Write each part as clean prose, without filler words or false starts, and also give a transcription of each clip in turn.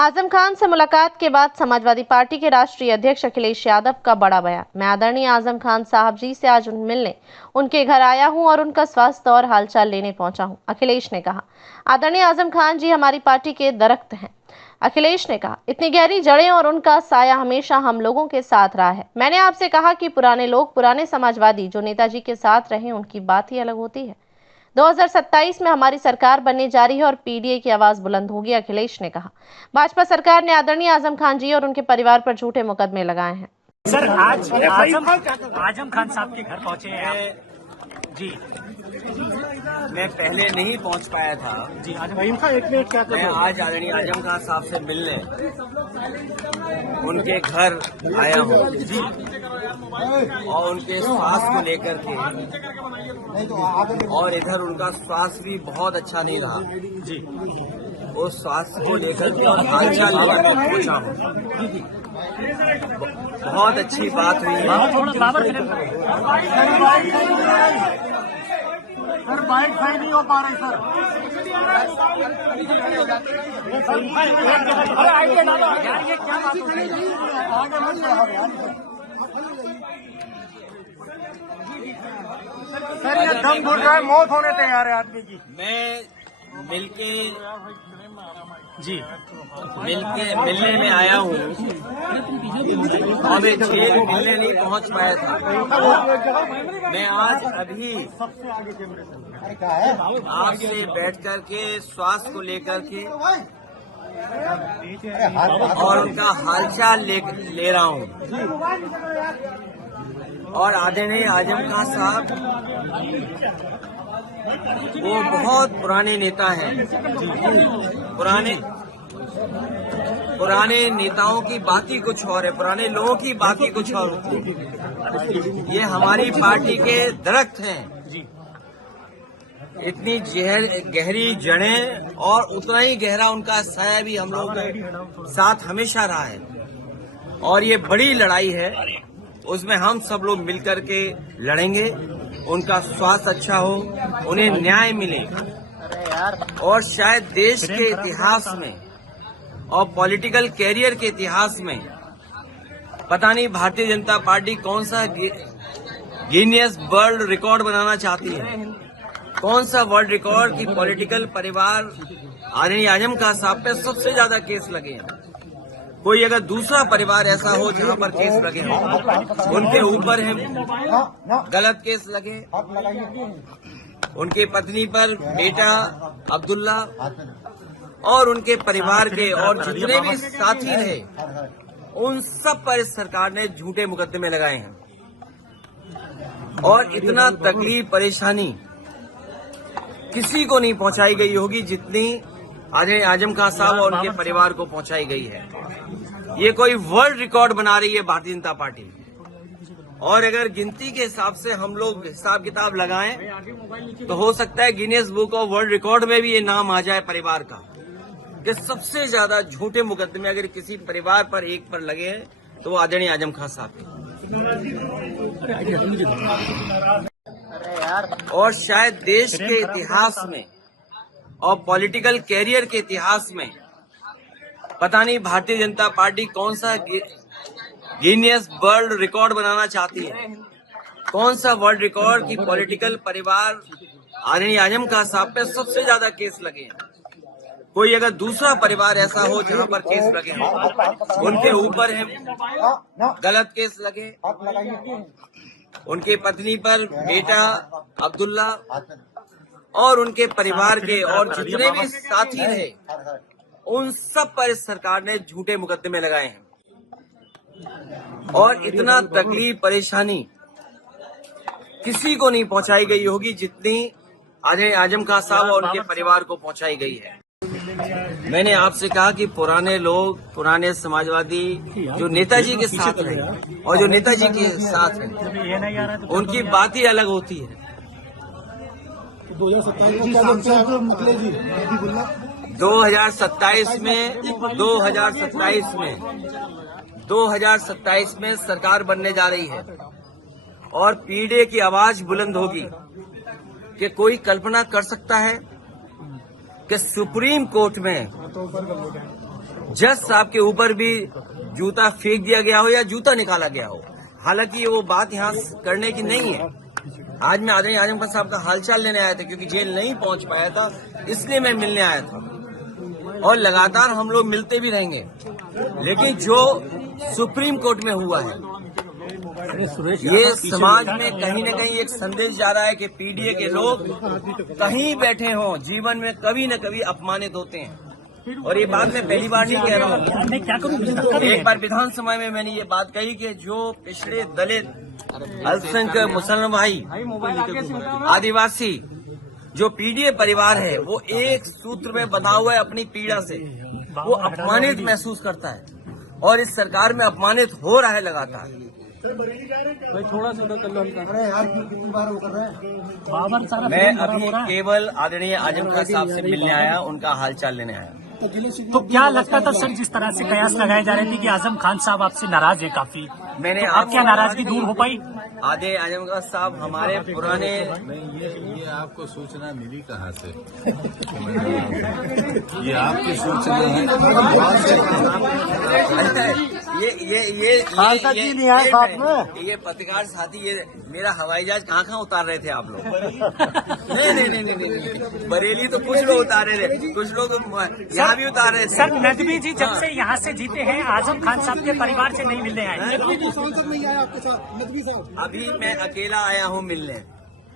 आजम खान से मुलाकात के बाद समाजवादी पार्टी के राष्ट्रीय अध्यक्ष अखिलेश यादव का बड़ा बयान। मैं आदरणीय आजम खान साहब जी से आज मिलने उनके घर आया हूं और उनका स्वास्थ्य और हालचाल लेने पहुंचा हूं। अखिलेश ने कहा, आदरणीय आजम खान जी हमारी पार्टी के दरख्त हैं। अखिलेश ने कहा, इतनी गहरी जड़ें और उनका साया हमेशा हम लोगों के साथ रहा है। मैंने आपसे कहा कि पुराने लोग, पुराने समाजवादी जो नेताजी के साथ रहे, उनकी बात ही अलग होती है। 2027 में हमारी सरकार बनने जा रही है और पीडीए की आवाज बुलंद होगी। अखिलेश ने कहा, भाजपा सरकार ने आदरणीय आजम खान जी और उनके परिवार पर झूठे मुकदमे लगाए हैं। सर, आज आजम खान साहब के घर पहुंचे हैं जी। मैं पहले नहीं पहुंच पाया था जी। मैं आज आदरणीय आजम खान साहब से मिलने उनके घर आया हूं जी, और उनके स्वास्थ्य को लेकर के, और इधर उनका स्वास्थ्य भी बहुत अच्छा नहीं रहा जी। उस स्वास्थ्य को लेकर के और हालचाल लेकर मैं पहुंचा हूं। बहुत अच्छी बात हुई है। सर बाइक सही नहीं हो पा रही सर। सर ये दम घुट रहा है, मौत होने तैयार है आदमी की। मैं मिलने में आया हूँ और मैं जेल मिलने नहीं पहुँच पाया था। मैं आज अभी आपसे बैठ कर के स्वास्थ्य को लेकर के और उनका हालचाल ले रहा हूँ। और आदरणीय आजम खान साहब वो बहुत पुराने नेता हैं। पुराने नेताओं की बात ही कुछ और है, पुराने लोगों की बात ही कुछ और होती है। ये हमारी पार्टी के दरख्त हैं। इतनी गहरी जड़ें और उतना ही गहरा उनका साया भी हम लोगों के साथ हमेशा रहा है। और ये बड़ी लड़ाई है, उसमें हम सब लोग मिलकर के लड़ेंगे। उनका स्वास्थ्य अच्छा हो, उन्हें न्याय मिले, और शायद देश के इतिहास में और पॉलिटिकल कैरियर के इतिहास में पता नहीं भारतीय जनता पार्टी कौन सा गिनीज वर्ल्ड रिकॉर्ड बनाना चाहती है, कौन सा वर्ल्ड रिकॉर्ड की पॉलिटिकल परिवार आदरणीय आजम खान साहब पे सबसे ज्यादा केस लगे हैं। कोई अगर दूसरा परिवार ऐसा हो जहां पर केस लगे हो, उनके ऊपर है गलत केस लगे, उनके पत्नी पर बेटा अब्दुल्ला और उनके परिवार के और जितने भी साथी रहे, उन सब पर इस सरकार ने झूठे मुकदमे लगाए हैं। और इतना तकलीफ परेशानी किसी को नहीं पहुंचाई गई होगी जितनी आदरणीय आजम खान साहब और उनके परिवार को पहुंचाई गई है। ये कोई वर्ल्ड रिकॉर्ड बना रही है भारतीय जनता पार्टी। और अगर गिनती के हिसाब से हम लोग हिसाब किताब लगाएं तो हो सकता है Guinness book of world record में भी ये नाम आ जाए परिवार का, कि सबसे ज्यादा झूठे मुकदमे अगर किसी परिवार पर एक पर लगे हैं तो वो आदरणीय आजम खान साहब के। और शायद देश के इतिहास में और पॉलिटिकल कैरियर के इतिहास में पता नहीं भारतीय जनता पार्टी कौन सा गिनीज वर्ल्ड रिकॉर्ड बनाना चाहती है, कौन सा वर्ल्ड रिकॉर्ड की पॉलिटिकल परिवार आदरणीय आजम खान साहब पे सबसे ज्यादा केस लगे हैं। कोई अगर दूसरा परिवार ऐसा हो जहां पर केस लगे हो, उनके ऊपर है गलत केस लगे, उनके पत्नी पर बेटा अब्दुल्ला और उनके परिवार के और जितने भी साथी रहे, उन सब पर इस सरकार ने झूठे मुकदमे लगाए हैं। और इतना तकलीफ परेशानी किसी को नहीं पहुंचाई गई होगी जितनी आदरणीय आजम खान साहब और उनके परिवार को पहुंचाई गई है। मैंने आपसे कहा कि पुराने लोग, पुराने समाजवादी जो नेताजी के साथ रहे और जो नेताजी के साथ हैं, उनकी बात ही अलग होती है। 2027 में सरकार बनने जा रही है और पीडीए की आवाज बुलंद होगी। कि कोई कल्पना कर सकता है कि सुप्रीम कोर्ट में जज साहब के ऊपर भी जूता फेंक दिया गया हो या जूता निकाला गया हो। हालांकि वो बात यहाँ करने की नहीं है। आज मैं आदरणीय आजम खान साहब का हालचाल लेने आया था, क्योंकि जेल नहीं पहुंच पाया था, इसलिए मैं मिलने आया था। और लगातार हम लोग मिलते भी रहेंगे। लेकिन जो सुप्रीम कोर्ट में हुआ है, ये समाज में कहीं न कहीं एक संदेश जा रहा है कि पीडीए के लोग कहीं बैठे हों, जीवन में कभी न कभी अपमानित होते हैं। और ये बात मैं पहली बार नहीं कह रहा हूँ। एक बार विधानसभा में मैंने ये बात कही कि जो पिछड़े दलित, अल्पसंख्यक, मुसलमान भाई, आदिवासी, जो पीडीए परिवार है, वो एक सूत्र में बंधा हुआ है अपनी पीड़ा से, वो अपमानित महसूस करता है और इस सरकार में अपमानित हो रहा है लगातार। मैं अभी केवल आदरणीय आजम खान साहब से मिलने आया, उनका हालचाल लेने आया। तो क्या लगता था सर, जिस तरह से कयास लगाए जा रहे थे कि आजम खान साहब आपसे नाराज है काफी, मैंने तो आप क्या नाराजगी दूर हो पाई? आदे आजम खान साहब हमारे पुराने ये आपको सूचना मिली कहाँ से? ये आपकी सूचना है? ये पत्रकार साथी, ये मेरा हवाई जहाज कहाँ उतार रहे थे आप लोग? नहीं, बरेली तो कुछ लोग उतार रहे थे, कुछ लोग यहाँ भी उतार रहे थे। सर, नदवी जी जब से यहाँ से जीते हैं, आजम खान साहब के परिवार से नहीं मिलने आए। अभी मैं अकेला आया हूँ मिलने।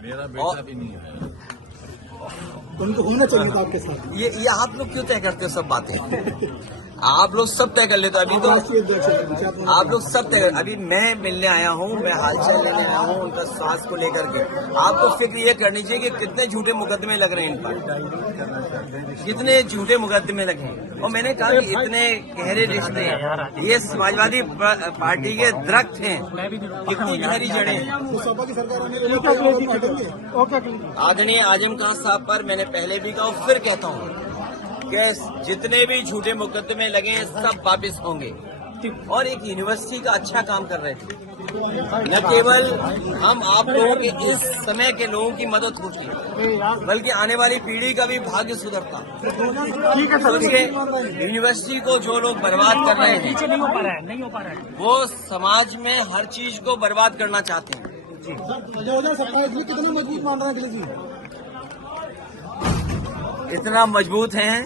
मेरा बेटा भी नहीं है। उनको होना चाहिए था आपके साथ। ये आप लोग क्यों तय करते हो सब बातें? आप लोग सब तय कर लेते हो। अभी तो आप लोग सब तय। अभी मैं मिलने आया हूँ, मैं हालचाल लेने आया हूँ उनका स्वास्थ्य को लेकर के। आपको फिक्र ये करनी चाहिए कि कितने झूठे मुकदमे लग रहे हैं इन पर, कितने झूठे मुकदमे लगे हैं। और मैंने कहा कि इतने गहरे रिश्ते हैं, ये समाजवादी पार्टी के दरख्त हैं, कितनी गहरी जड़ें हैं। आदरणीय आजम खान साहब पर मैंने पहले भी कहा, फिर कहता हूँ कि जितने भी झूठे मुकदमे लगे हैं सब वापस होंगे। और एक यूनिवर्सिटी का अच्छा काम कर रहे थे, न केवल हम आप लोगों के इस समय के लोगों की मदद होती, बल्कि आने वाली पीढ़ी का भी भाग्य सुधरता। सोचिए, यूनिवर्सिटी को जो लोग बर्बाद कर रहे हैं, नहीं हो पा रहा है, वो समाज में हर चीज को बर्बाद करना चाहते हैं। 2027 कितना मजबूत मान रहे हैं अखिलेश जी? इतना मजबूत हैं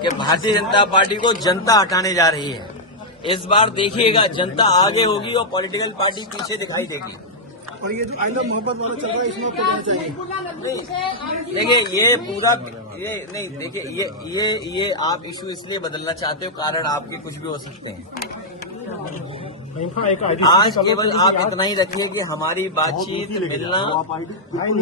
कि भारतीय जनता पार्टी को जनता हटाने जा रही है। इस बार देखिएगा, जनता आगे होगी और पॉलिटिकल पार्टी पीछे दिखाई देगी। और ये जो आई लव मोहब्बत वाला चल रहा है, इसमें क्या चाहिए? देखिए, ये पूरा ये नहीं, देखिए ये आप इशू इसलिए बदलना चाहते हो, कारण आपके कुछ भी हो सकते हैं। आज केवल आप इतना ही रखिए कि हमारी बातचीत, मिलना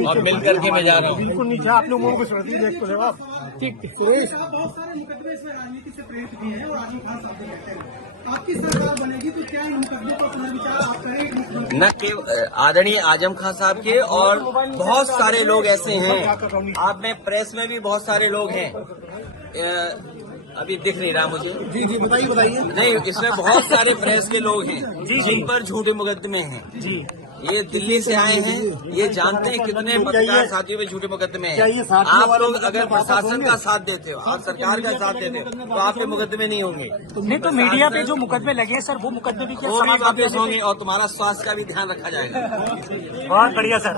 और मिल करके मैं जा रहा हूँ। बिल्कुल नीचे आप लोगों को सुरक्षित देख को जवाब। ठीक, सुरेश, बहुत सारे मुकदमे इसमें राजनीति से प्रेरित भी हैं और आजम खान साहब भी कहते हैं आपकी सरकार बनेगी तो क्या इन मुकदमे पर पुनर्विचार आप करेंगे? न केवल आदरणीय आजम खान साहब के, और बहुत सारे लोग ऐसे हैं। आप में प्रेस में भी बहुत सारे लोग हैं, अभी दिख नहीं रहा मुझे। जी बताइए। नहीं, इसमें बहुत सारे प्रेस के लोग हैं जिन पर झूठे मुकदमे हैं। जी, ये दिल्ली से आए हैं, ये जानते हैं कितने पत्रकार साथियों में झूठे मुकदमे हैं। आप लोग अगर प्रशासन का साथ देते हो, आप सरकार का साथ देते हो, तो आपके मुकदमे नहीं होंगे। नहीं तो मीडिया पे जो मुकदमे लगे हैं सर, वो मुकदमे भी वो भी वापस होंगे और तुम्हारा स्वास्थ्य का भी ध्यान रखा जाएगा। बहुत बढ़िया सर।